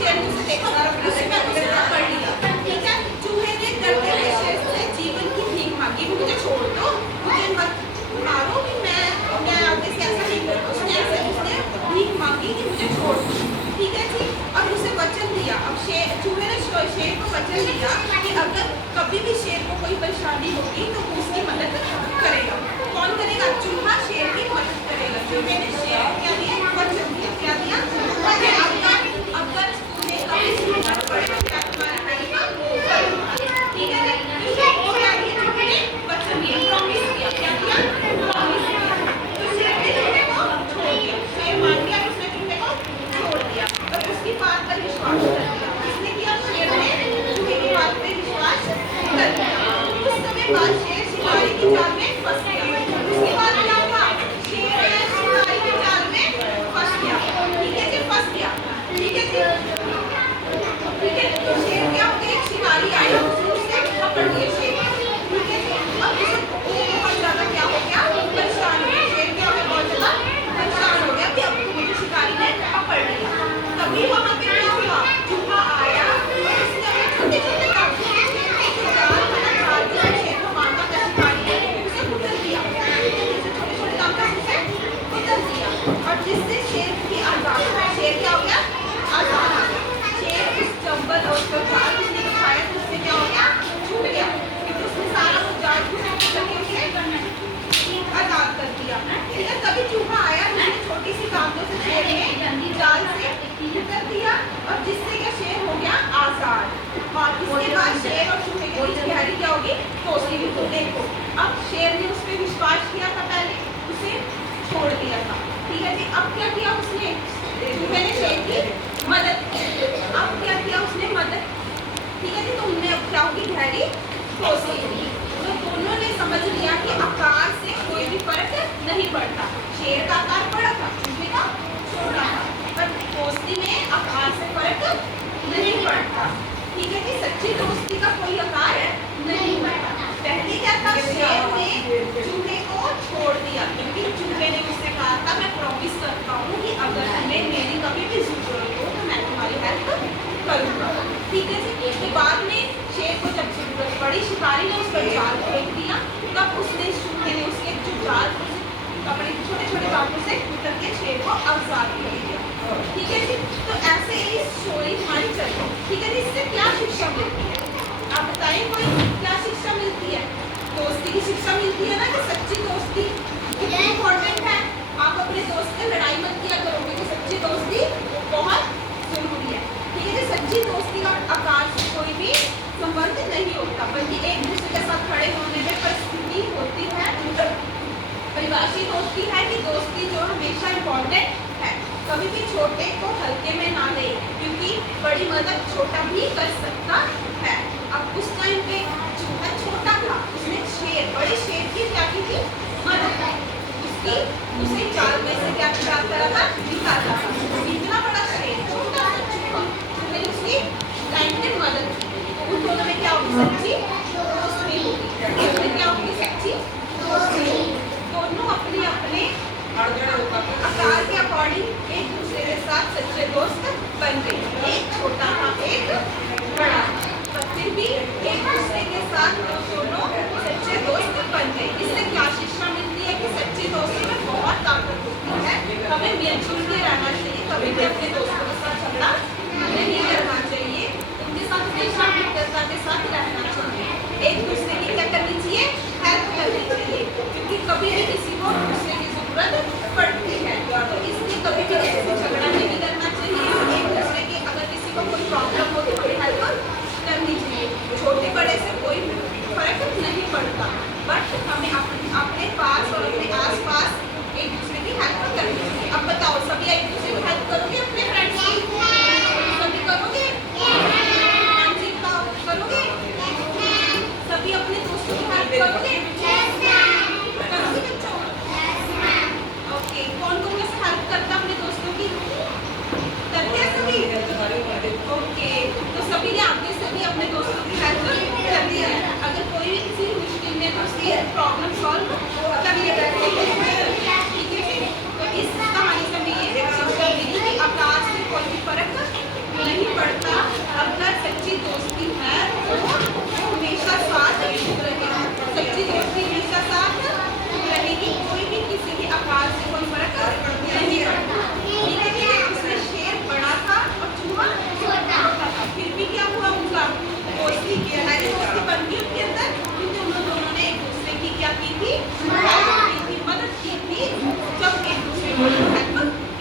शेर ने उसे देखा, उसने उसे पकड़ लिया, ठीक है। चूहे ने डरते हुए शेर से जीवन की भीख मांगी, मुझे छोड़ दो, मुझे मत मारो, कि मैं आगे से ऐसा नहीं करूँ। उसने भीख मांगी कि मुझे छोड़ दो, ठीक है जी। और उसे वचन दिया। अब चूहे ने शेर को वचन दिया कि अगर कभी भी शेर को कोई परेशानी होगी तो वो उसकी मदद करेगा। कौन करेगा? चूहा शेर की मदद करेगा। चूहे ने शेर को क्या दिया? वचन दिया। क्या दिया? अगर तुम्हें कभी जरूरत पड़े तो क्या तुम्हारा करेगा? ठीक है। शेर को क्या दिया? चूहे ने वचन दिया, प्रॉमिस किया। क्या दिया? प्रॉमिस किया। तो शेर ने चूहे को छोड़ दिया। शेर मान गया, उसने चूहे को छोड़ दिया और उसकी बात पर विश्वास कर लिया। किसने किया? शेर ने चूहे की बात पर विश्वास कर लिया। कुछ समय बाद शेर शिकारी की जाल में फंस गया। उसके बाद क्या हुआ? शेर शिकारी की जाल में फंस गया। ठीक है जी, फंस गया। ठीक है जी, ठीक है। तो शेर क्या हो गया? शिकारी आया, उसने पकड़ लिया शेर। ठीक है जी। अब उसे बहुत ज्यादा क्या हो गया? परेशान हो गया। शेर क्या हो गया? बहुत ज्यादा परेशान हो गया कि अब तो मुझे शिकारी ने पकड़ लिया। तभी वहां पे क्या हुआ? चूहा आया और उसने अपने छोटे छोटे कांटे शेर को मारना था। शिकारी ने उसे कुचल दिया, छोटे छोटे कांटे से कुचल दिया और जिससे शेर की आजाद, शेर क्या हो गया? आजाद हो गया। शेर उस जंगल और जो जाल उसने बिछाया था उससे क्या हो गया? छूट गया, क्योंकि उसने सारा वो जाल कुचल के उसे आजाद कर दिया। ठीक है। तभी चूहा आया, उसने छोटी सी कांटों से शेर ने जाल से निकल दिया और जिससे क्या? शेर हो गया आजाद। और इसके बाद शेर और चूहे के बीच गहरी क्या होगी? दोस्ती हुई। तो देखो, अब शेर ने उस पर विश्वास किया था, पहले उसे छोड़ दिया था। ठीक है जी। अब क्या किया उसने? चूहे ने शेर की मदद की। अब क्या किया उसने? मदद। ठीक है जी। तो उनमें अब क्या होगी? गहरी दोस्ती होगी। तो दोनों ने समझ लिया कि आकार से कोई भी फर्क नहीं पड़ता। शेर का आकार बड़ा था, चूहे का छोटा था, पर दोस्ती में आकार से फर्क नहीं पड़ता। ठीक है जी। सच्ची दोस्ती का कोई आकार नहीं पड़ता। पहले क्या था? शेर ने चूहे को छोड़ दिया क्योंकि चूहे ने उससे कहा था मैं प्रॉमिस करता हूँ कि अगर तुम्हें मेरी कभी भी जरूरत हो तो मैं तुम्हारी हेल्प करूँगा। ठीक है जी। तो बाद में शेर को जब जरूरत पड़ी, शिकारी ने उस पर जाल फेंक दिया, तब उसने चूहे ने उसके जो जाल कपड़े छोटे छोटे बातों से कुचल के शेर को आजाद कर दिया। ठीक है जी। तो ऐसे ही स्टोरी हमारी चल रही है। ठीक है जी। इससे क्या शिक्षा मिलती है? आप बताइए, कोई क्या शिक्षा मिलती है? दोस्ती की शिक्षा मिलती है ना, कि सच्ची दोस्ती कितनी इम्पोर्टेंट है। आप अपने दोस्त से लड़ाई मत किया करोगे, कि सच्ची दोस्ती बहुत जरूरी है। ठीक है जी। सच्ची दोस्ती का आकार से कोई भी संबंध नहीं होता, बल्कि एक दूसरे के साथ खड़े होने में परिस्थिति होती है। परिभाषित होती है कि दोस्ती जो हमेशा इम्पोर्टेंट है। कभी भी छोटे को हल्के में ना ले, क्योंकि बड़ी मदद छोटा भी कर सकता है। अब उस टाइम पे चूहा छोटा था, उसने बड़े शेर की क्या की थी? मदद की। उसे जाल में से क्या करा था? निकाला था। इतना बड़ा शेर, छोटा सा चूहा, मैंने उसकी टाइम में मदद की। उन दोनों में क्या होगी? सच्ची दोस्ती होगी। इसमें क्या होगी? सच्ची दोस्ती होगी। दोनों अपने अपने आकार के अकॉर्डिंग एक दूसरे के साथ सच्चे दोस्त बन गए। एक छोटा था, एक बड़ा, पर फिर भी एक दूसरे के साथ दोनों सच्चे दोस्त बन गए। इससे क्या शिक्षा मिलती है? कि सच्ची दोस्ती में बहुत ताकत होती है। हमें मिलजुल के रहना चाहिए, कभी भी अपने दोस्तों के साथ झगड़ा नहीं करना चाहिए, उनके साथ हमेशा मित्रता के साथ रहना चाहिए। एक दूसरे की क्या करनी चाहिए? हेल्प करनी चाहिए, क्योंकि कभी भी किसी को दूसरे की जरूरत पड़ती है। तो इसलिए कभी भी किसी से झगड़ा नहीं करना चाहिए। एक दूसरे की अगर किसी को कोई प्रॉब्लम हो तो कोई हेल्प करनी चाहिए। छोटे बड़े से कोई फर्क नहीं पड़ता, बट हमें अपने पास और अपने आस पास एक दूसरे की हेल्प करनी चाहिए। अब बताओ, सभी एक दूसरे की हेल्प करोगे अपने फ्रेंड पढ़ता